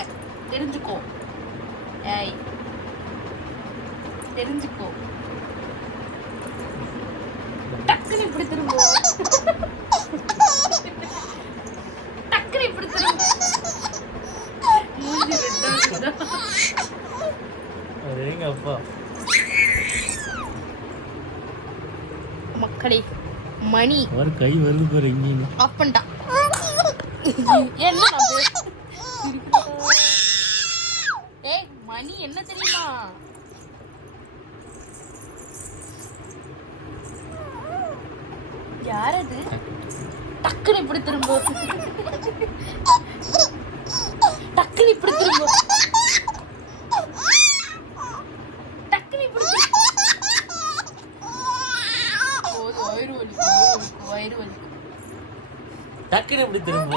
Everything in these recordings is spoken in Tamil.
இருக்க, தெரிஞ்சுக்கோ. ஏய் தெரிஞ்சுக்கோ. டக்குனு இப்படி திரும்ப, டக்குனு இப்படி திரும்ப. மூஞ்சி ரெட்டா அதேங்க அப்பா. மக்களே, மணி ஒரு கை வருது பாரு இங்க. ஆஃப் பண்ணிட்டா. என்ன ஏய் மணி என்ன தெரியுமா? யார் அது? டக்குனு இப்படி திரும்ப, டக்குனு இப்படி திரும்ப, டக்குனு இப்படி வயிறு வலி, வயிறு வலி. டக்குனு இப்படி திரும்ப.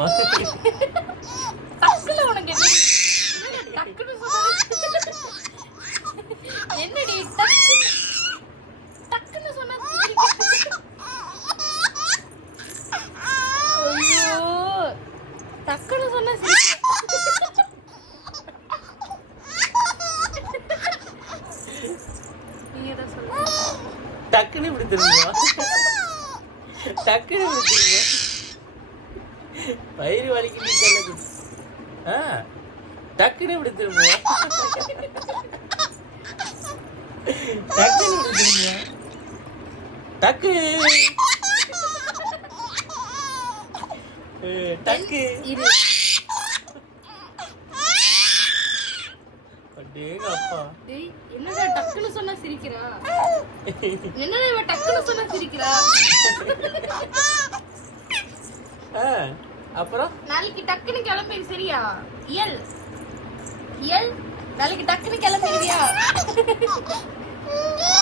டக்குனு உனக்கு என்ன? டக்குனு என்னடி டக்குனு சொன்னா? ஐயோ டக்குனு சொன்னா டக்குனு இப்படி திரும்ப, டக்குனு இப்படி திரும்ப. வயிறு வலிக்கு நீ சொல்லுது. டக்குனு இப்படி திரும்ப, டக்குனு இப்படி திரும்ப, டக்கு டக்கு. அடேங்க அப்பா. டேய் என்னடா டக்குனு சொன்னா சிரிக்கிறா? என்னடா இவ டக்குனு சொன்னா சிரிக்கிறா? அப்புறம் நாளைக்கு டக்குனு கிளம்பிடு சரியா? இயல் இயல் நாளைக்கு டக்குனு கிளம்பிடுவியா?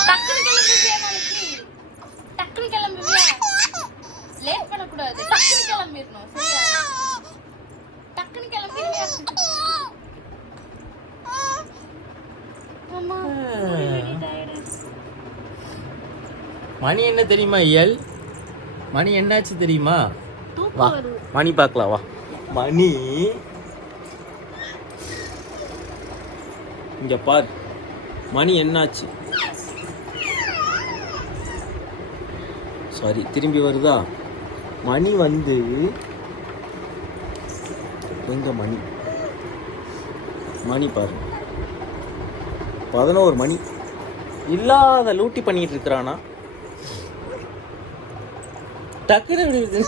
டக்குனு கிளம்பிடுவியா நாளைக்கு? டக்குனு கிளம்பிடுவியா? லேட் பண்ண கூடாது, டக்குனு கிளம்பிடணும் சரியா? டக்குனு கிளம்பிடுவியா? அம்மா மணி என்ன தெரியுமா? இயல் மணி என்னாச்சு தெரியுமா? வா மணி பார்க்கலாம் வா. மணி இங்க பார், மணி என்னாச்சு? சாரி திரும்பி வருதா? மணி வந்து எங்க மணி? மணி பாரு 11 மணி. இல்லாத லூட்டி பண்ணிட்டு இருக்கிறானா? டக்குனு விடுது.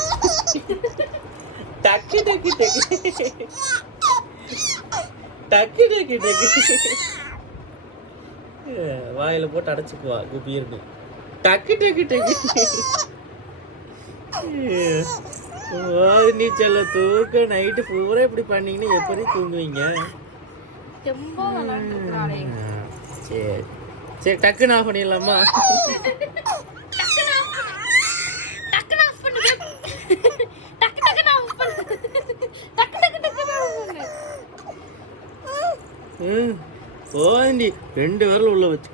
டக்கு டக்கு டக்கு டக்கு டக்கு டக்கு. வாயில போட்டு அடைச்சுக்குவா குப்பி இருக்கு. டக்கு டக்கு டக்கு. நீ சொல்ல தூக்க நைட்டு பூரா இப்படி பண்ணீங்கன்னா எப்படி தூங்குவீங்க? சரி சரி டக்குன்னு ஆஃப் பண்ணிடலாமா? போண்டி 2 விரல் உள்ள வச்சு.